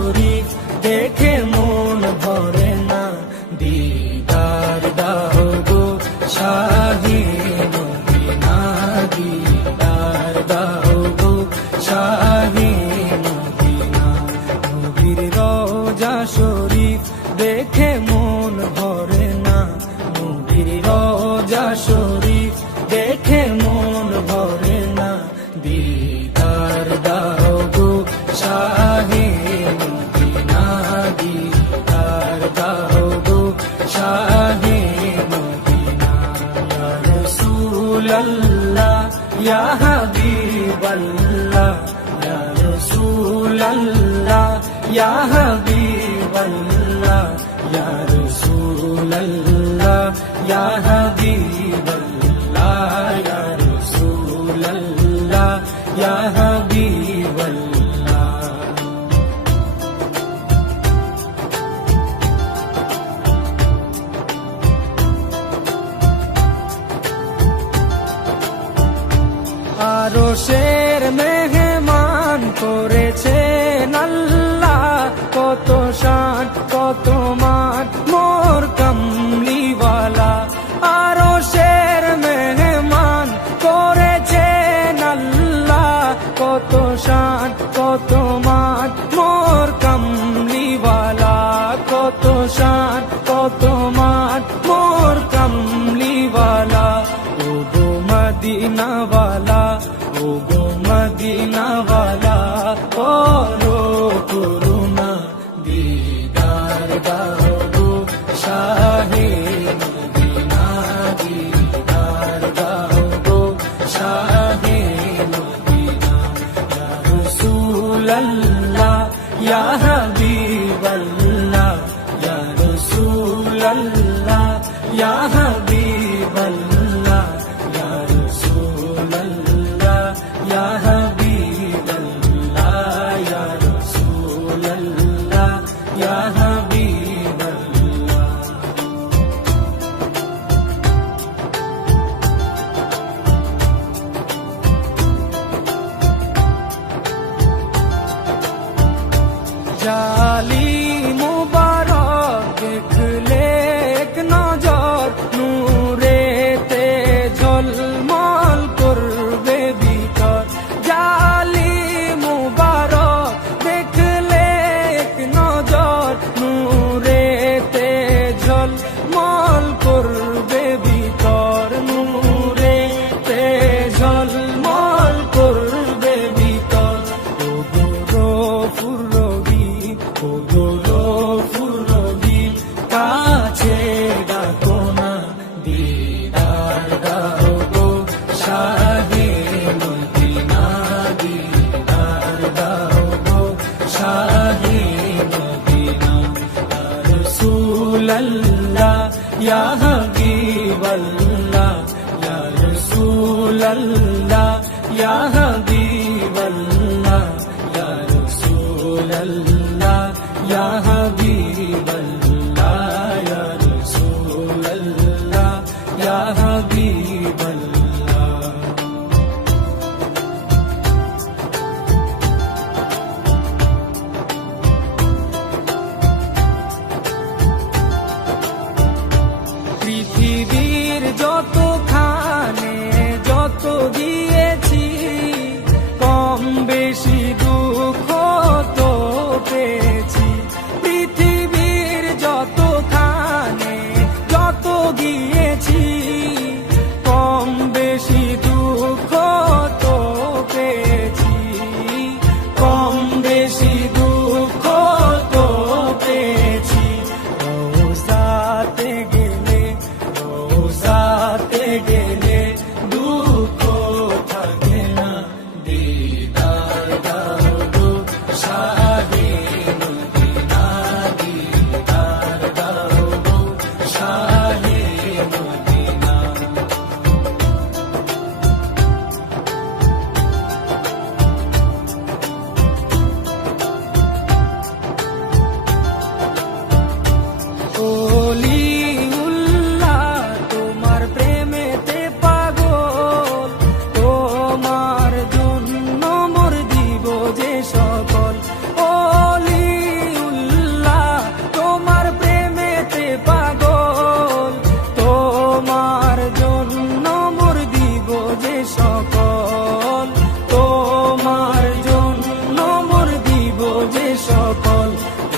শরীফ দেখে মন ভরে না, দিদার দাও গো শাহে মদিনা, দিদার দাও গো শাহে মদিনা। নবীর রওজা শরীফ দেখে মন ভরে না, নবীর রওজা শরীফ দেখে মন ভরে না, দিদার দাও গো শাহে মদিনা, দিদার দাও গো শাহে মদিনা। ইয়া রাসূলাল্লাহ ইয়া হাবিবাল্লাহ, ইয়া রাসূলাল্লাহ ইয়া হাবিবাল্লাহ, ইয়া রাসূলাল্লাহ ইয়া হাবিবাল্লাহ, ইয়া রাসূলাল্লাহ ইয়া হাবিবাল্লাহ। আরশের মেহমান করেছেন আল্লাহ, কত শান কত মান মোর কামলিওয়ালা। আরশের মেহমান করেছেন আল্লাহ, কত শান কত মান মোর কামলিওয়ালা, কত শান কত মান মোর কামলিওয়ালা। ও গো মদিনাওয়ালা, ও গো মদিনাওয়ালা, করো করুণা, দিদার দাও গো শাহে মদিনা, দিদার দাও গো শাহে মদিনা। ইয়া রাসূলাল্লাহ ইয়া হাবিবাল্লাহ, ইয়া রাসূলাল্লাহ ইয়া হাবিবাল্লাহ, ইয়া রাসূলাল্লাহ ইয়া হাবিবাল্লাহ, ইয়া রাসূলাল্লাহ ইয়া হাবিবাল্লাহ। জালি মুবারক দেখলে এক নজর, নূরেতে ঝলমল করবে ভিতর। জালি মুবারক দেখলে এক নজর, নূরেতে ঝলমল করবে ভিতর, নূরেতে ঝলমল করবে ভিতর। ও গো গফুর রহিম, ও গো গফুর রহিম, কাছে ডাকো না, দিদার দাও গো শাহে মদিনা, দিদার দাও গো শাহে মদিনা। ইয়া রাসূলাল্লাহ ইয়া হাবিবাল্লাহ, ইয়া রাসূলাল্লাহ ইয়া হাবিবাল্লাহ, ইয়া রাসূলাল্লাহ ইয়া হাবিবাল্লাহ, ইয়া রাসূলাল্লাহ ইয়া হাবিবাল্লাহ। পৃথিবীর যতখানে যত দিয়েছি, কম বেশি দুঃখ তো পেয়েছি। পৃথিবীর সকল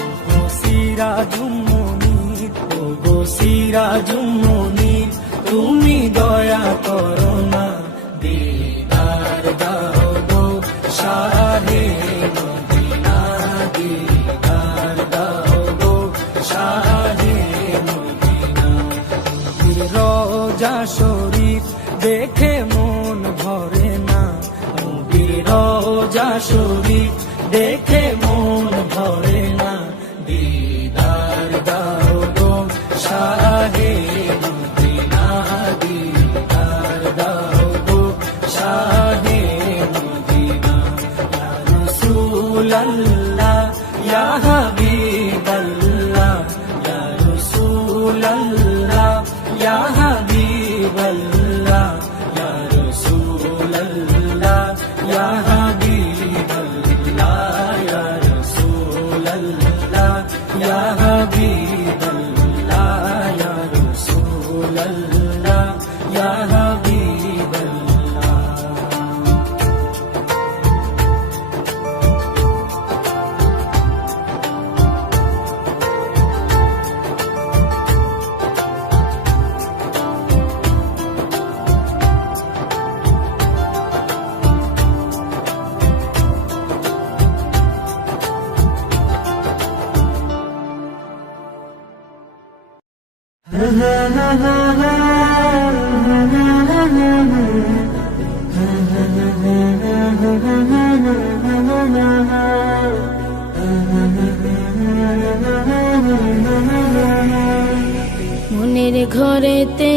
ওগো সিরাজুম মুনির, ওগো সিরাজুম মুনির, তুমি দয়া করো না, দিদার দাও গো শাহে মদিনা, দিদার দাও গো শাহে মদিনা। রোজা শরীফ দেখে মন ভরে না, নবীর রোজা শরীফ দেখে মন ভরে না, দিদার দাও গো শাহে মদিনা, দিদার দাও গো শাহে মদিনা। ইয়া রাসূলাল্লাহ ইয়া হাবিবাল্লাহ, ইয়া রাসূলাল্লাহ ইয়া হাবিবাল্লাহ, ইয়া রাসূলাল্লাহ ইয়া হাবিবাল্লাহ, ইয়া রাসূলাল্লাহ ইয়া হাবিবাল্লাহ, ইয়া রাসূলাল্লাহ ইয়া হাবিবাল্লাহ। মনের ঘরেতে